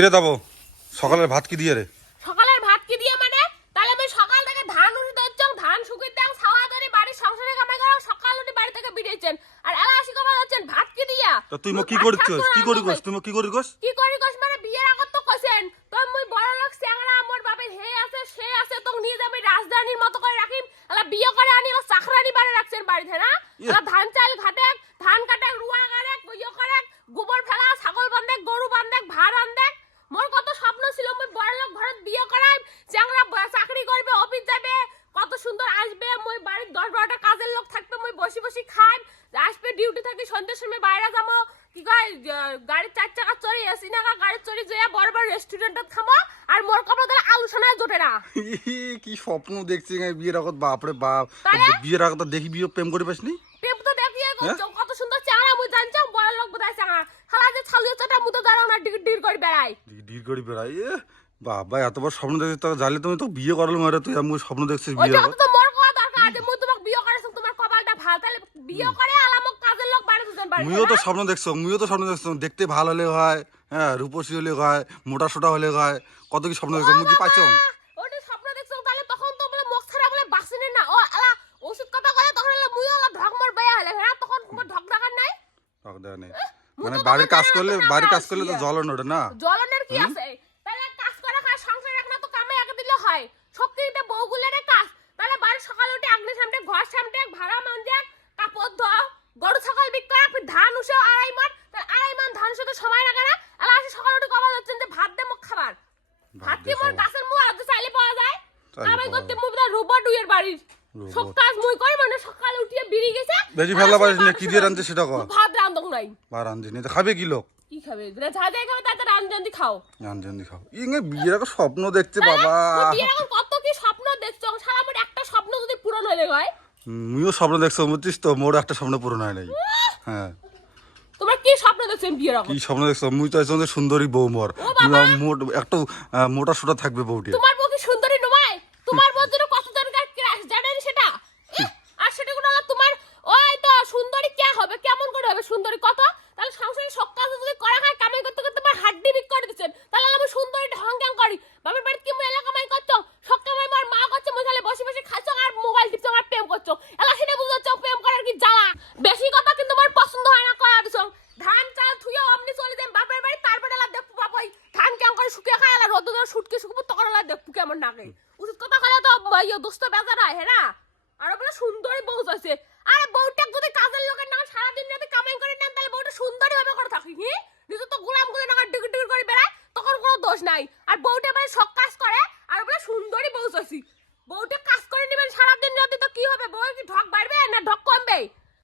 কিরে দেবো সকালের ভাত কি দিয়ে রে? সকালের ভাত কি দিয়ে মানে? তাহলে আমি সকাল থেকে ধান উঠে দচ্ছং, ধান শুকিয়ে দাও, ছাওয়া ধরে বাড়ির সংসারে কামাই করো, সকাল উঠে বাড়ি থেকে বেরিয়েছেন আর এলা আসি কমা যাচ্ছেন ভাত কি দিয়া? তো তুই মো কি করছিস? কি করি কস? তুই মো কি করি কস? কি করি কস মানে বিয়ের আগত তো কইছেন তো মুই বড় লোক চ্যাংড়া মোর বাপের হে আছে সে আছে তো নিয়ে যাবে রাজধানীর মতো করে রাখিম, এলা বিয়ে করে আনি ও চাকরানি বাড়ি রাখছেন বাড়িতে না? এলা ধান চাল ঘাটে, ধান কাটে, রুয়া গাড়ে, ইয়ে করে, গোবর ফেলা, ছাগল বান্ধে, গরু বান্ধে, ভাড় আন্ধে। মোর কত স্বপ্ন ছিল মুই বড় লোক ঘরত বিয়ে করাই, চ্যাংড়া চাকরি করবে, অফিস যাবে, কত সুন্দর আসবে, মুই বাড়ির 10-12টা কাজের লোক থাকবে, মুই বসি বসি খাই, আসবে ডিউটি থাকি সন্ধ্যার সময় বাইরে যাবো, কি কয় গাড়ির 4 চাকা চড়ি এসি না গাড়ি চড়ি যাইয়া বড় বড় রেস্টুরেন্টত খামো আর মোর কপালে তাহলে আলোচনায় জোটে না। কি স্বপ্ন দেখছিস বিয়ের আগত? বাপরে বাপ, বিয়ের আগত দেখি বিয়ে প্রেম করে পাসনি? প্রেম তো দেখি কত সুন্দর চ্যাংড়া মুই জানছো বড় লোক বোধহয় চ্যাংড়া খালা যে ছালিও চটা মুতো দাঁড়াও না ডির ডির করে বেড়াই ডির করে বেড়াই। বাবা এতবার স্বপ্ন দেখছিস, তো জানলে তুমি তো বিয়ে করালো মারে, তুই আমি স্বপ্ন দেখছিস ওই বিয়ের জন্য আগত? তো মোর কথা দরকার আছে মুই তোমাকে বিয়ে করেছ তোমার কপালটা ভালো তাহলে বিয়ে করে আলামক কাজের লোক বাড়ি দুজন বাড়ি। মুইও তো স্বপ্ন দেখছো, দেখতে ভালো হলে হয়, হ্যাঁ রূপসী হলে হয়, মোটা সোটা হলে হয়, কত কি স্বপ্ন দেখছো, মুই কি পাইছো? ওটা স্বপ্ন দেখছো তাহলে তখন তো বলে মুখ ছাড়া বলে বাসিনে না ও আলা ওষুধ কথা কয় তখন হলো মুই আলা ঢক মোর বেয়া হলে হ্যাঁ তখন তোমার ঢক ঢাকার নাই টাকা দেয়া নেই মানে বাড়ির কাজ করলে তো জ্বলন ওঠে না। জ্বলনের কি আছে? তাহলে কাজ করে খায় সংসার রাখনা তো কামে একা দিলে হয় শক্তিতে বউগুলের কাজ। তাহলে বাড়ি সকালে উঠে আগ্নে সামনে ঘর সামনে ভাড়া মানজে কাপড় ধোয়া গরু ছাগল বিক্রি করে আপনি ধান উসে 2.5 মণ তাহলে 2.5 মণ ধান সাথে সময় লাগে না? আর আসে সকালে উঠে কবা যাচ্ছেন যে ভাত দে মুখ খাবার ভাত কি মোর গাছের মুখ আদে চাইলে পাওয়া যায় আমি করতে মুই দা রোবট উইয়ের বাড়ির সব কাজ মুই করি মানে সকালে উঠিয়ে বেরিয়ে গেছে বেজি ফেলা পারিস না, কি দিয়ে রাঁধছে সেটা কর। ভাত রান্ধক নাই বা রাঁধছিস না তো খাবে কি লোক? কি খাবে যা যাই খাবে তাতে রান্ধি খাও রাঁধছি খাও ইংয়ে বিয়ের আগে স্বপ্ন দেখছে বাবা। বিয়ের এখন কত কি স্বপ্ন দেখছো সারা মোট একটা স্বপ্ন যদি পূরণ হয়ে যায়। মুইও স্বপ্ন দেখছো বুঝছিস তো, মোর একটা স্বপ্ন পূরণ হয় নাই। হ্যাঁ তোমরা কি স্বপ্ন দেখছেন বিয়ের আগে? কি স্বপ্ন দেখছো? মুই তো আইছো সুন্দরী বউ মোর, মোট একটু মোটা সোটা থাকবে বউটি। তোমার বউ কি সুন্দরী নয়? তোমার বউ যেন কত দরকার জানেন সেটা? আর সেটা কোনো তোমার ওই তো সুন্দরী কে হবে কেমন করে হবে সুন্দরী কত? তাহলে সংসারে সব কাজ যদি করা হয় কামাই করতে করতে তোমার হাড্ডি বিক করে দিচ্ছেন তাহলে আমি সুন্দরী ঢং ঢং করি বাবার বাড়িতে কি এলা কামাই করছো সব কামাই মোর মা করছে মুই খালি বসে বসে খাচ্ছো আর মোবাইল টিপছো আর প্রেম করছো এলা সেটা বুঝছো প্রেম করার কি জ্বালা বেশি কথা কিন্তু আমার পছন্দ হয় না কয়া দিছো ধান চাল থুইয়া অমনি চলে যাই বাপের বাড়ি তারপরে এলা দেখবো বাবাই ধান কেমন করে শুকিয়ে খায় এলা রোদ ধরে শুটকে শুকবো তখন এলা দেখবো কেমন নাকে উচিত কথা কলে তো দোস্ত বেজা হয় হ্যাঁ না? আর বলে সুন্দরী বউ আছে আরে বউটা যদি কাজের লোকের না সারাদিন রাতে কামাই করে নেন তাহলে বউটা সুন্দরী ভাবে করে থাকি কি নিজে তো গোলাম গুলো না ডিগি ডিগি করে বেড়ায় তখন কোনো দোষ নাই আর বউটা মানে সব কাজ করে আর বলে সুন্দরী বউ আছে বউটা কাজ করে নেবেন সারাদিন রাতে তো কি হবে বউ কি ঢক বাড়বে না ঢক কমবে?